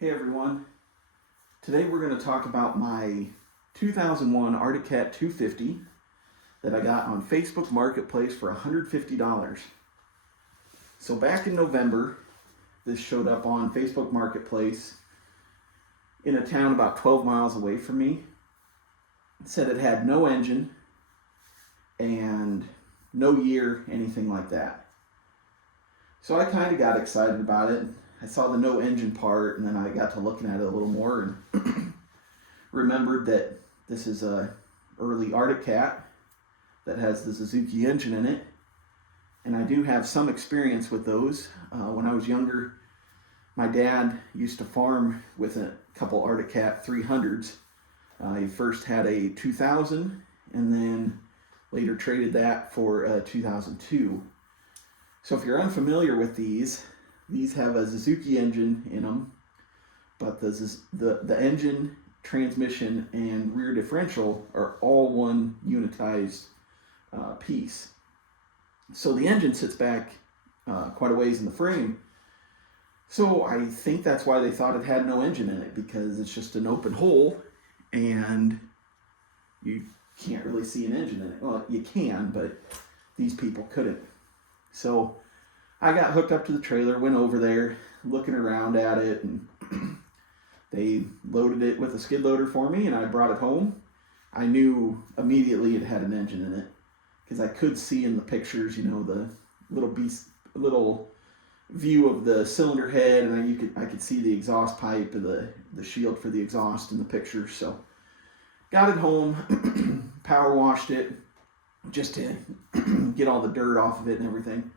Hey everyone, today we're going to talk about my 2001 Arctic Cat 250 that I got on Facebook Marketplace for $150. So back in November, this showed up on Facebook Marketplace in a town about 12 miles away from me. It said it had no engine and no year, anything like that. So I kind of got excited about it. I saw the no engine part, and then I got to looking at it a little more and remembered that this is a early Arctic Cat that has the Suzuki engine in it. And I do have some experience with those. When I was younger, my dad used to farm with a couple Arctic Cat 300s. He first had a 2000 and then later traded that for a 2002. So if you're unfamiliar with these have a Suzuki engine in them, but the engine, transmission, and rear differential are all one unitized piece. So the engine sits back quite a ways in the frame. So I think that's why they thought it had no engine in it, because it's just an open hole and you can't really see an engine in it. Well, you can, but these people couldn't. So I got hooked up to the trailer, went over there, looking around at it, and they loaded it with a skid loader for me, and I brought it home. I knew immediately it had an engine in it, because I could see in the pictures, the little view of the cylinder head, and I could see the exhaust pipe and the shield for the exhaust in the pictures. So got it home, power washed it, just to get all the dirt off of it and everything.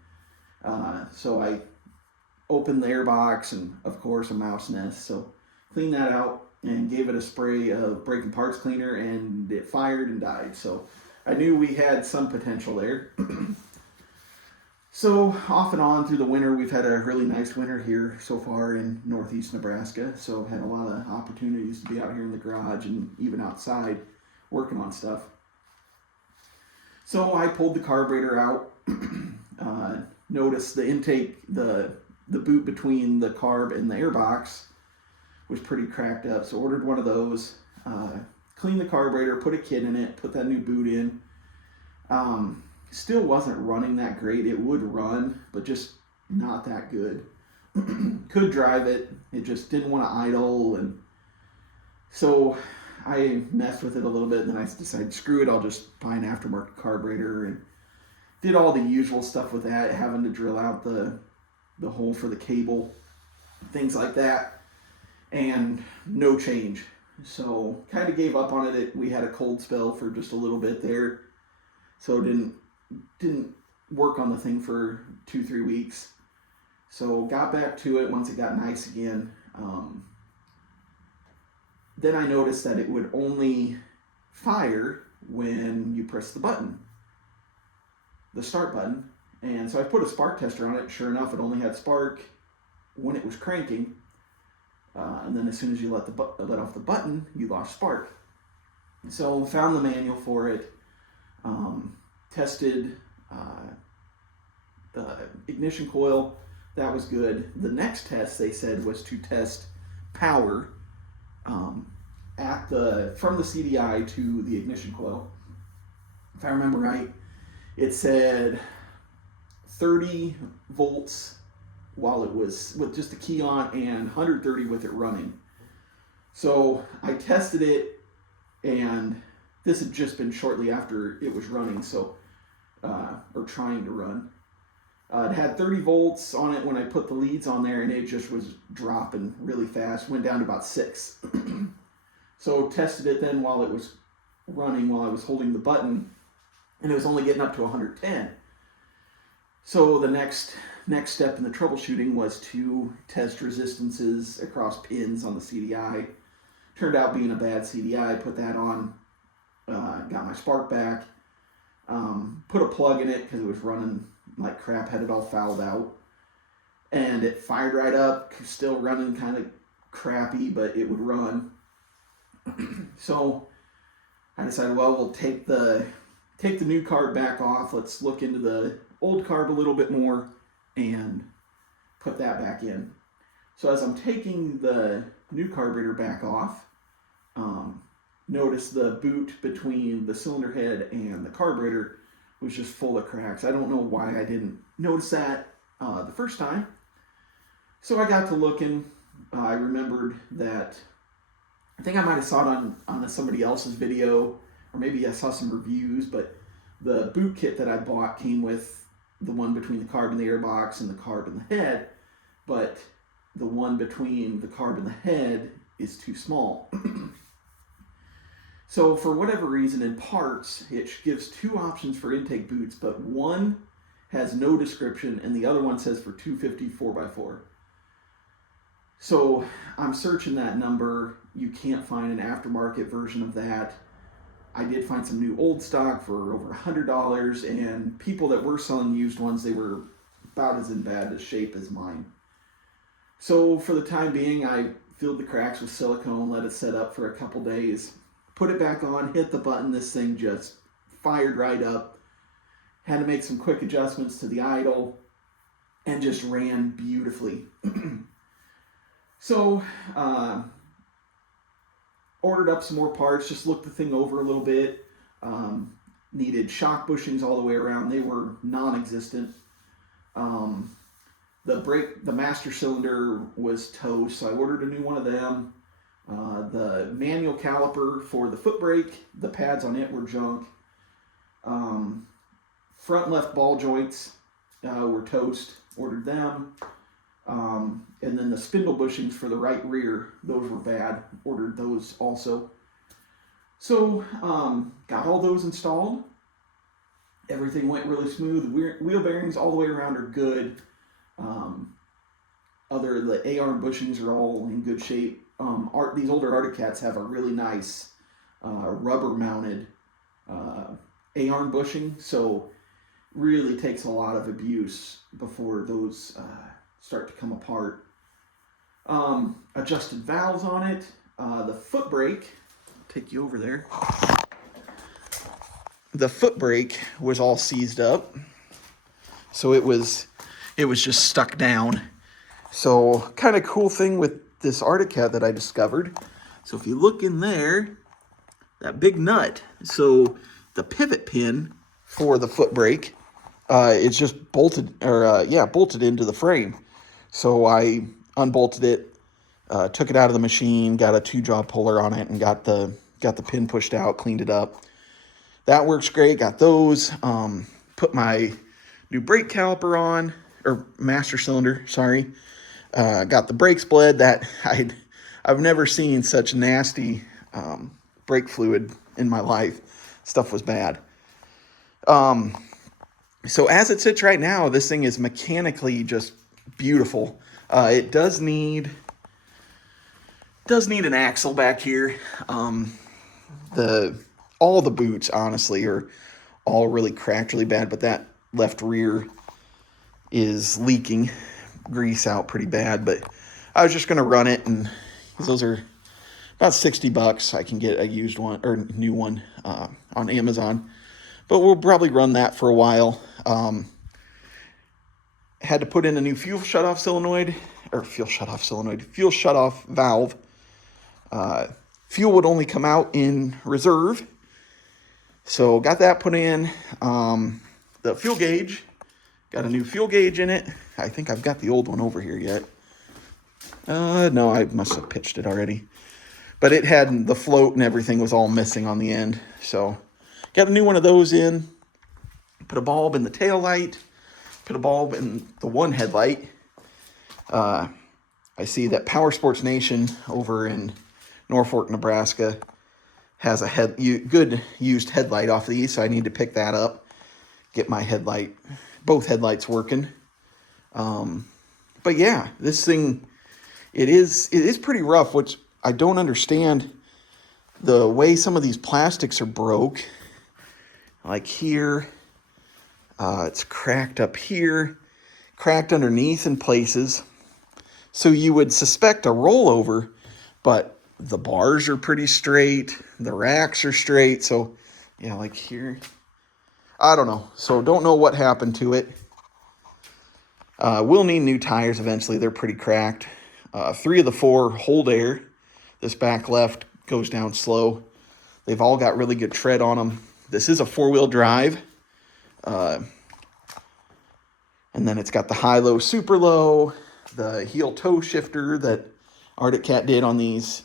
So I opened the airbox and, of course, a mouse nest. So cleaned that out and gave it a spray of brake and parts cleaner, and it fired and died. So I knew we had some potential there. So off and on through the winter, we've had a really nice winter here so far in northeast Nebraska. So had a lot of opportunities to be out here in the garage and even outside working on stuff. So I pulled the carburetor out. Noticed the intake, the boot between the carb and the airbox was pretty cracked up. So ordered one of those, cleaned the carburetor, put a kit in it, put that new boot in. Still wasn't running that great. It would run, but just not that good. Could drive it. It just didn't want to idle. And so I messed with it a little bit, and then I decided, screw it, I'll just buy an aftermarket carburetor, and did all the usual stuff with that, having to drill out the hole for the cable, things like that, and no change. So kind of gave up on it. We had a cold spell for just a little bit there, so didn't work on the thing for 2-3 weeks. So got back to it once it got nice again. Then I noticed that it would only fire when you press the button, the start button. And so I put a spark tester on it. Sure enough, it only had spark when it was cranking. And then as soon as you let off the button, you lost spark. So found the manual for it, tested the ignition coil. That was good. The next test, they said, was to test power from the CDI to the ignition coil. If I remember right, it said 30 volts while it was with just the key on, and 130 with it running. So I tested it, and this had just been shortly after it was running, so or trying to run. It had 30 volts on it when I put the leads on there, and it just was dropping really fast. Went down to about 6. So tested it then while it was running, while I was holding the button, and it was only getting up to 110. So the next step in the troubleshooting was to test resistances across pins on the CDI. Turned out being a bad CDI. Put that on, got my spark back, put a plug in it because it was running like crap, had it all fouled out, and it fired right up, still running kind of crappy, but it would run. So I decided, well, we'll take the new carb back off. Let's look into the old carb a little bit more and put that back in. So as I'm taking the new carburetor back off, notice the boot between the cylinder head and the carburetor was just full of cracks. I don't know why I didn't notice that the first time. So I got to looking. I remembered that I think I might have saw it on somebody else's video, or maybe I saw some reviews, but the boot kit that I bought came with the one between the carb and the airbox and the carb and the head, but the one between the carb and the head is too small. So for whatever reason, in parts, it gives two options for intake boots, but one has no description and the other one says for 250 4x4. So I'm searching that number. You can't find an aftermarket version of that. I did find some new old stock for over $100, and people that were selling used ones, they were about as in bad a shape as mine. So for the time being, I filled the cracks with silicone, let it set up for a couple days, put it back on, hit the button, this thing just fired right up. Had to make some quick adjustments to the idle, and just ran beautifully. So, ordered up some more parts, just looked the thing over a little bit. Needed shock bushings all the way around. They were non-existent. The master cylinder was toast, so I ordered a new one of them. The manual caliper for the foot brake, the pads on it were junk. Front and left ball joints were toast, ordered them. And then the spindle bushings for the right rear, those were bad, ordered those also. So, got all those installed. Everything went really smooth. Wheel bearings all the way around are good. The A-arm bushings are all in good shape. These older Arctic Cats have a really nice rubber mounted A-arm bushing, so really takes a lot of abuse before those start to come apart. Adjusted valves on it. The foot brake, take you over there. The foot brake was all seized up, so it was just stuck down. So kind of cool thing with this Arctic Cat that I discovered. So if you look in there, that big nut, so the pivot pin for the foot brake is just bolted into the frame. So I unbolted it, took it out of the machine, got a 2-jaw puller on it, and got the pin pushed out, cleaned it up. That works great. Got those. Put my new brake caliper on, or master cylinder. Sorry. Got the brakes bled. That I've never seen such nasty brake fluid in my life. Stuff was bad. So as it sits right now, this thing is mechanically just beautiful. It does need an axle back here. All the boots, honestly, are all really cracked really bad, but that left rear is leaking grease out pretty bad. But I was just going to run it, and those are about $60. I can get a used one or new one on Amazon, but we'll probably run that for a while. Had to put in a new fuel shutoff valve. Fuel would only come out in reserve, so got that put in. The fuel gauge, got a new fuel gauge in it. I think I've got the old one over here yet. No, I must have pitched it already. But it had the float and everything was all missing on the end. So got a new one of those in. Put a bulb in the tail light. Put a bulb in the one headlight. I see that Power Sports Nation over in Norfolk, Nebraska has a good used headlight off of these, so I need to pick that up. Get my both headlights working. But yeah, this thing, it is pretty rough, which I don't understand the way some of these plastics are broke. Like here, it's cracked up here, cracked underneath in places. So you would suspect a rollover, but the bars are pretty straight. The racks are straight. So yeah, like here, I don't know. So don't know what happened to it. We'll need new tires eventually. They're pretty cracked. 3 of the 4 hold air. This back left goes down slow. They've all got really good tread on them. This is a 4-wheel drive. And then it's got the high-low, super low, the heel toe shifter that Arctic Cat did on these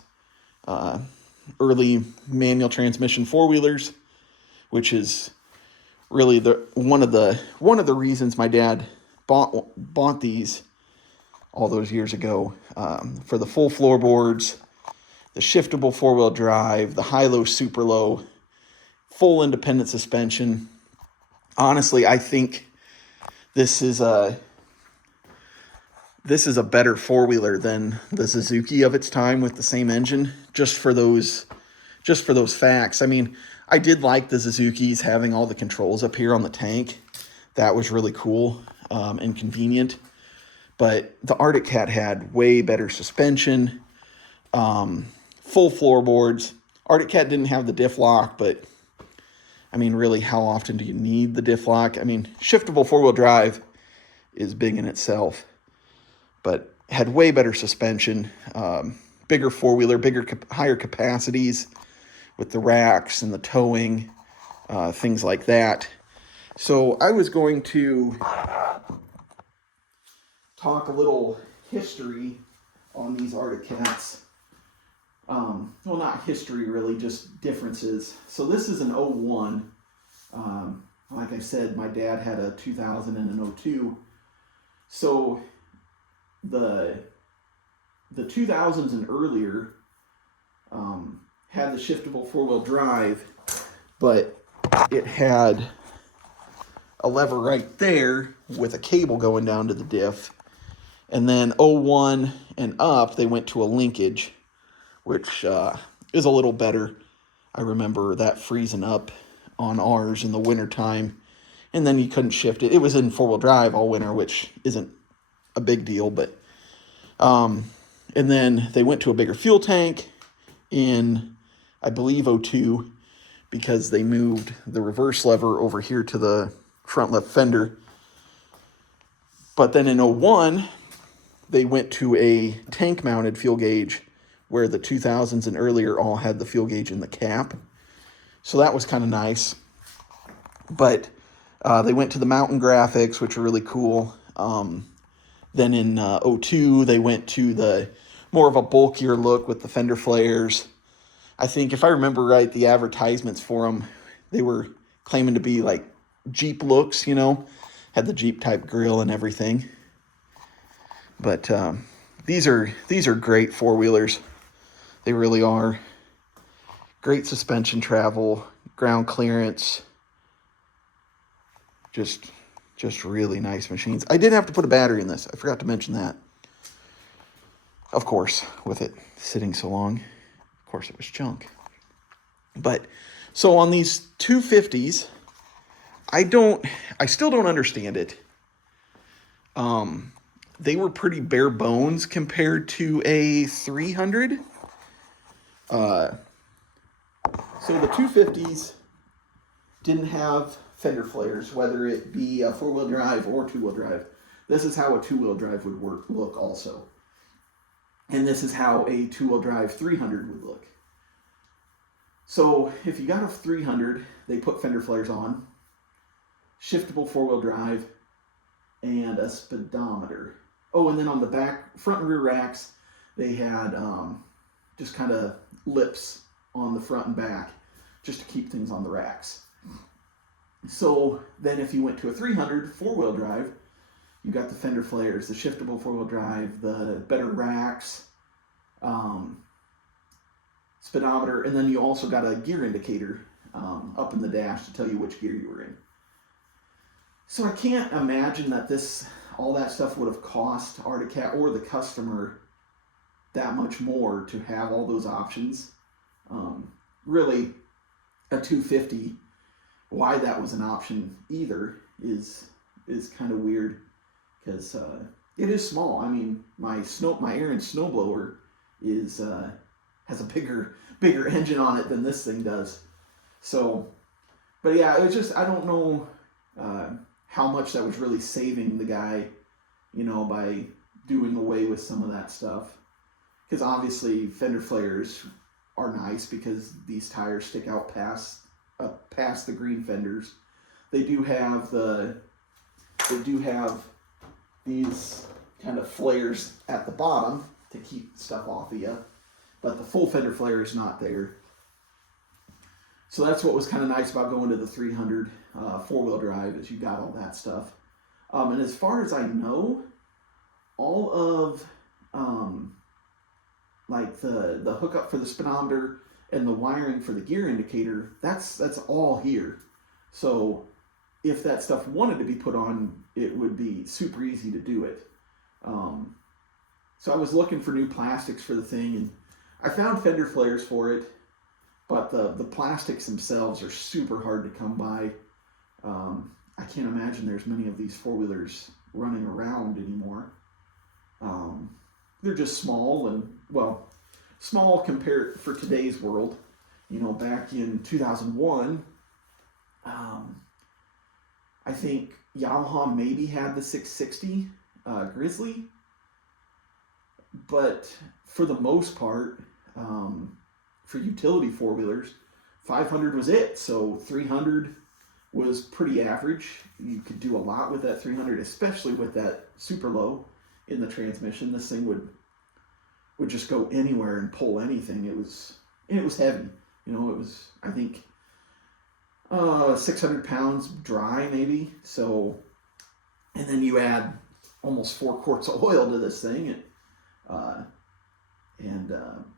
early manual transmission 4-wheelers, which is really one of the reasons my dad bought these all those years ago, for the full floorboards, the shiftable 4-wheel drive, the high-low, super low, full independent suspension. Honestly, I think this is a better 4-wheeler than the Suzuki of its time with the same engine, just for those facts. I mean, I did like the Suzuki's having all the controls up here on the tank. That was really cool and convenient. But the Arctic Cat had way better suspension, full floorboards. Arctic Cat didn't have the diff lock, but I mean, really, how often do you need the diff lock? I mean, shiftable 4-wheel drive is big in itself, but had way better suspension, bigger 4-wheeler, higher capacities with the racks and the towing, things like that. So I was going to talk a little history on these Arctic Cats. Well, not history really, just differences. So this is an 01. Like I said, my dad had a 2000 and an 02. So the 2000s and earlier had the shiftable 4-wheel drive, but it had a lever right there with a cable going down to the diff. And then 01 and up, they went to a linkage, which is a little better. I remember that freezing up on ours in the wintertime, and then you couldn't shift it. It was in 4-wheel drive all winter, which isn't a big deal, but and then they went to a bigger fuel tank in, I believe, 02, because they moved the reverse lever over here to the front left fender. But then in 01, they went to a tank-mounted fuel gauge, where the 2000s and earlier all had the fuel gauge in the cap. So that was kind of nice. But they went to the mountain graphics, which are really cool. Then in 02, they went to the more of a bulkier look with the fender flares. I think, if I remember right, the advertisements for them, they were claiming to be like Jeep looks, you know, had the Jeep type grill and everything. But these are great 4-wheelers. They really are. Great suspension travel, ground clearance. Just really nice machines. I did have to put a battery in this. I forgot to mention that. Of course, with it sitting so long, of course it was junk. But so on these 250s, I still don't understand it. They were pretty bare bones compared to a 300. So the 250s didn't have fender flares, whether it be a 4-wheel drive or 2-wheel drive. This is how a 2-wheel drive would look also. And this is how a 2-wheel drive 300 would look. So if you got a 300, they put fender flares on, shiftable 4-wheel drive, and a speedometer. Oh, and then on the back, front and rear racks, they had just kind of lips on the front and back, just to keep things on the racks. So then if you went to a 300 4-wheel drive, you got the fender flares, the shiftable 4-wheel drive, the better racks, speedometer, and then you also got a gear indicator up in the dash to tell you which gear you were in. So I can't imagine that all that stuff would have cost Arctic Cat or the customer that much more to have all those options. Really, a 250, why that was an option either is kind of weird, because it is small. I mean, my Ariens snowblower has a bigger engine on it than this thing does. So, but yeah, it's just, I don't know how much that was really saving the guy, by doing away with some of that stuff. Because obviously fender flares are nice because these tires stick out past the green fenders. They do have these kind of flares at the bottom to keep stuff off of you, but the full fender flare is not there. So that's what was kind of nice about going to the 300 four-wheel drive, is you got all that stuff. And as far as I know, all of like the hookup for the speedometer and the wiring for the gear indicator, that's all here. So if that stuff wanted to be put on, it would be super easy to do it. So I was looking for new plastics for the thing, and I found fender flares for it, but the plastics themselves are super hard to come by. I can't imagine there's many of these four-wheelers running around anymore. They're just small, and well, small compared for today's world. You know, back in 2001, I think Yamaha maybe had the 660 Grizzly, but for the most part, for utility four-wheelers, 500 was it. So 300 was pretty average. You could do a lot with that 300, especially with that super low in the transmission. This thing would just go anywhere and pull anything. It was heavy. You know, it was, I think, 600 pounds dry maybe. So, and then you add almost 4 quarts of oil to this thing, and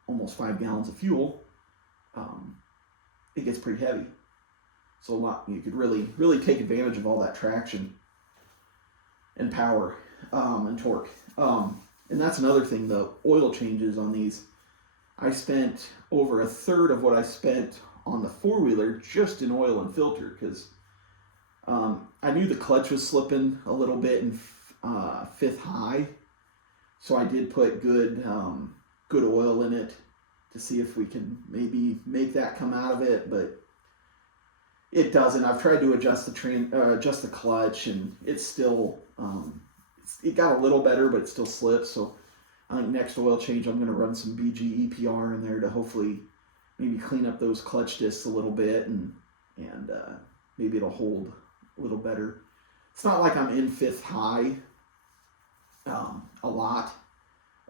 almost 5 gallons of fuel. It gets pretty heavy. So a lot, you could really take advantage of all that traction and power and torque. And that's another thing, the oil changes on these. I spent over a third of what I spent on the four-wheeler just in oil and filter, because I knew the clutch was slipping a little bit in fifth high, so I did put good oil in it to see if we can maybe make that come out of it, but it doesn't. I've tried to adjust the clutch, and it's still it got a little better, but it still slips. So I think next oil change, I'm going to run some BG EPR in there to hopefully maybe clean up those clutch discs a little bit, and maybe it'll hold a little better. It's not like I'm in fifth high a lot.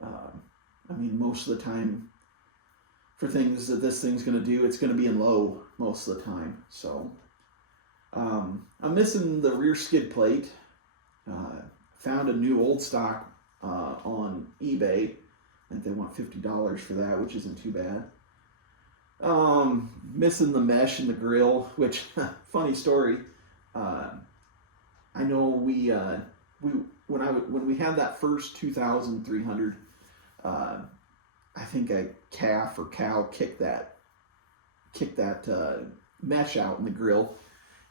I mean, most of the time for things that this thing's going to do, it's going to be in low most of the time. So I'm missing the rear skid plate. Found a new old stock on eBay. I think they want $50 for that, which isn't too bad. Missing the mesh in the grill, which funny story. I know when we had that first 2300, I think a calf or cow kicked that mesh out in the grill,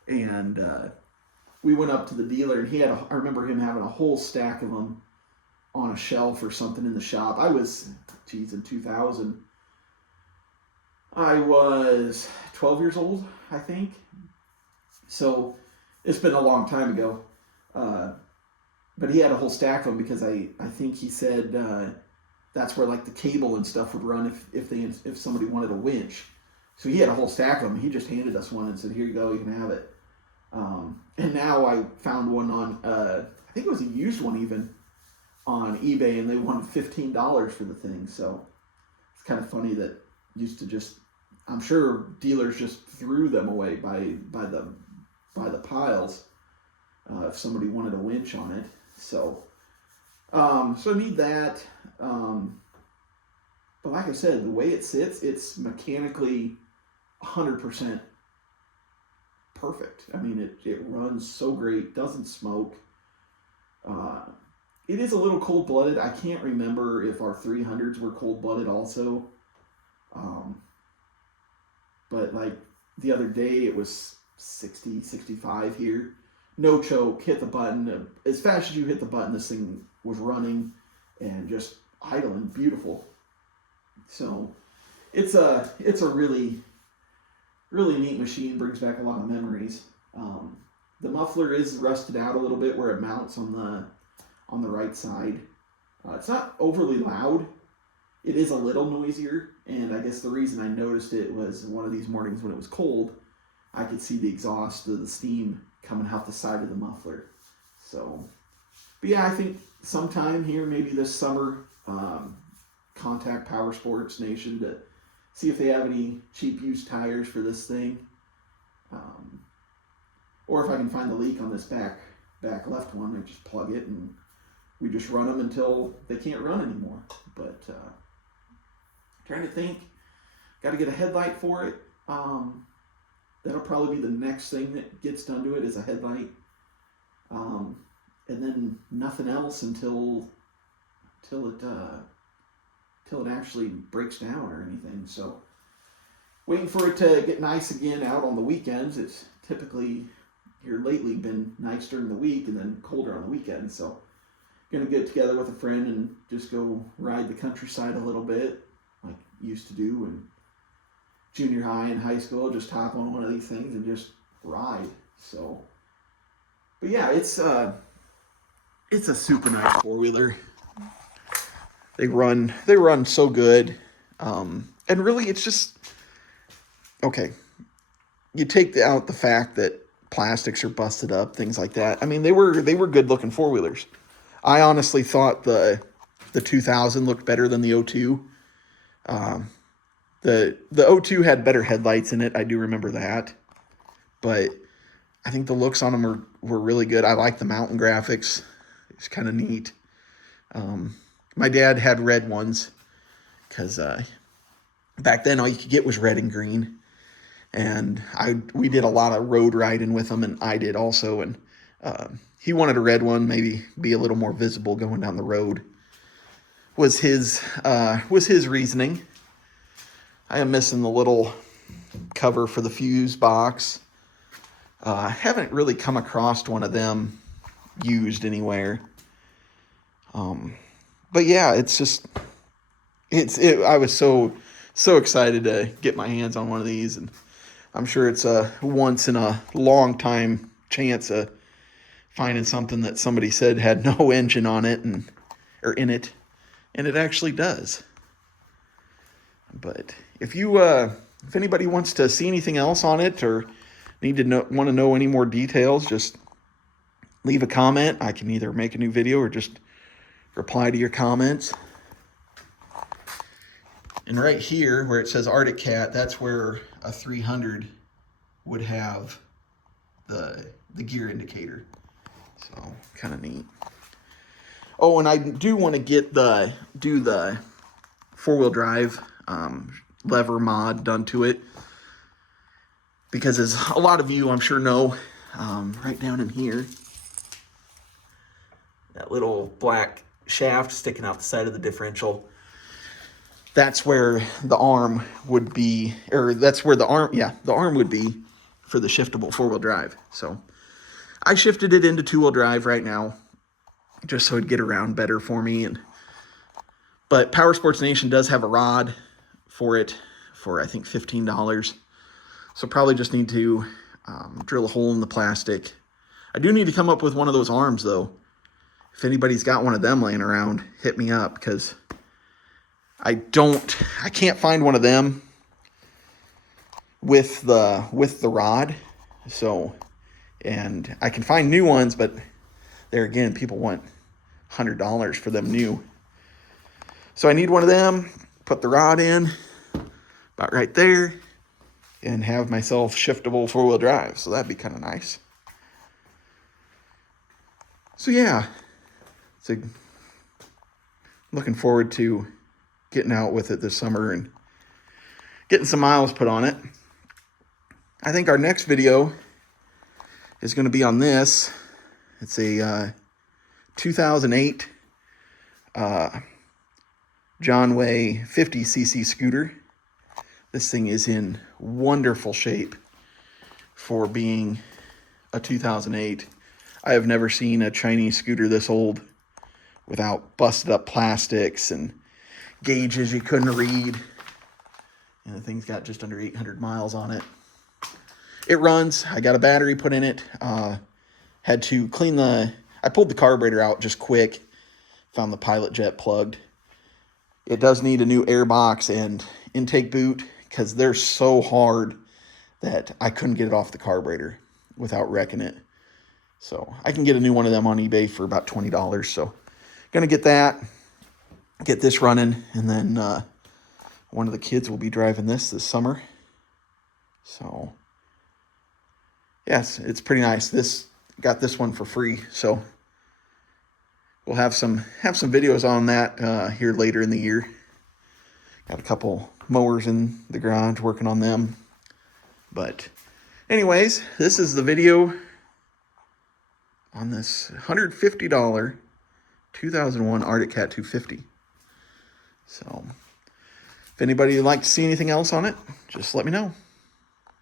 and we went up to the dealer, and I remember him having a whole stack of them on a shelf or something in the shop. I was, in 2000, I was 12 years old, I think. So it's been a long time ago. But he had a whole stack of them because I think he said that's where like the cable and stuff would run if somebody wanted a winch. So he had a whole stack of them. He just handed us one and said, "Here you go, you can have it." And now I found one on, I think it was a used one even, on eBay, and they wanted $15 for the thing. So it's kind of funny that used to just, I'm sure dealers just threw them away by the piles if somebody wanted a winch on it. So I need that. But like I said, the way it sits, it's mechanically 100% perfect. I mean, it runs so great, doesn't smoke. It is a little cold-blooded. I can't remember if our 300s were cold-blooded also. But like the other day, it was 60, 65 here. No choke, hit the button. As fast as you hit the button, this thing was running and just idling, beautiful. So it's a really, really neat machine. Brings back a lot of memories. The muffler is rusted out a little bit where it mounts on the right side. It's not overly loud. It is a little noisier, and I guess the reason I noticed it was one of these mornings when it was cold, I could see the exhaust of the steam coming out the side of the muffler. So, but yeah, I think sometime here, maybe this summer, contact Power Sports Nation to see if they have any cheap used tires for this thing. Or if I can find the leak on this back left one, I just plug it and we just run them until they can't run anymore. But trying to think, got to get a headlight for it. That'll probably be the next thing that gets done to it is a headlight. And then nothing else until it actually breaks down or anything. So waiting for it to get nice again out on the weekends. It's typically here lately been nice during the week and then colder on the weekends. So gonna get together with a friend and just go ride the countryside a little bit like used to do in junior high and high school. Just hop on one of these things and just ride. So, but yeah, it's a super nice four-wheeler. They run so good. And really it's just, okay, you take out the fact that plastics are busted up, things like that. I mean, they were good looking four-wheelers. I honestly thought the 2000 looked better than the 02. The 02 had better headlights in it. I do remember that. But I think the looks on them were really good. I like the mountain graphics. It's kind of neat. My dad had red ones because back then all you could get was red and green. And we did a lot of road riding with them, and I did also. And he wanted a red one, maybe be a little more visible going down the road. Was his reasoning. I am missing the little cover for the fuse box. I haven't really come across one of them used anywhere. But yeah, I was so excited to get my hands on one of these, and I'm sure it's a once in a long time chance of finding something that somebody said had no engine on it or in it, and it actually does. But if anybody wants to see anything else on it or want to know any more details, just leave a comment. I can either make a new video or just reply to your comments. And right here where it says Arctic Cat, that's where a 300 would have the gear indicator. So kind of neat. Oh, and I do want to do the four-wheel drive lever mod done to it, because as a lot of you I'm sure know, right down in here, that little black shaft sticking out the side of the differential, that's where the arm would be, or that's where the arm would be for the shiftable four-wheel drive. So I shifted it into two-wheel drive right now, just so it'd get around better for me. But Power Sports Nation does have a rod for it for, I think, $15. So probably just need to drill a hole in the plastic. I do need to come up with one of those arms, though. If anybody's got one of them laying around, hit me up, because I can't find one of them with the rod. So, and I can find new ones, but there again, people want $100 for them new. So I need one of them, put the rod in about right there, and have myself shiftable four-wheel drive. So that'd be kind of nice. So yeah, looking forward to getting out with it this summer and getting some miles put on it. I think our next video is going to be on this. It's a 2008 John Way 50cc scooter. This thing is in wonderful shape for being a 2008. I have never seen a Chinese scooter this old without busted up plastics and gauges you couldn't read. And the thing's got just under 800 miles on it. It runs. I got a battery put in it. Had to clean I pulled the carburetor out just quick. found the pilot jet plugged. It does need a new air box and intake boot because they're so hard that I couldn't get it off the carburetor without wrecking it. So I can get a new one of them on eBay for about $20. So gonna get that, get this running, and then one of the kids will be driving this summer. So yes, it's pretty nice. Got this one for free, so we'll have some videos on that here later in the year. Got a couple mowers in the garage, working on them. But anyways, this is the video on this $150 2001 Arctic Cat 250. So if anybody would like to see anything else on it, just let me know.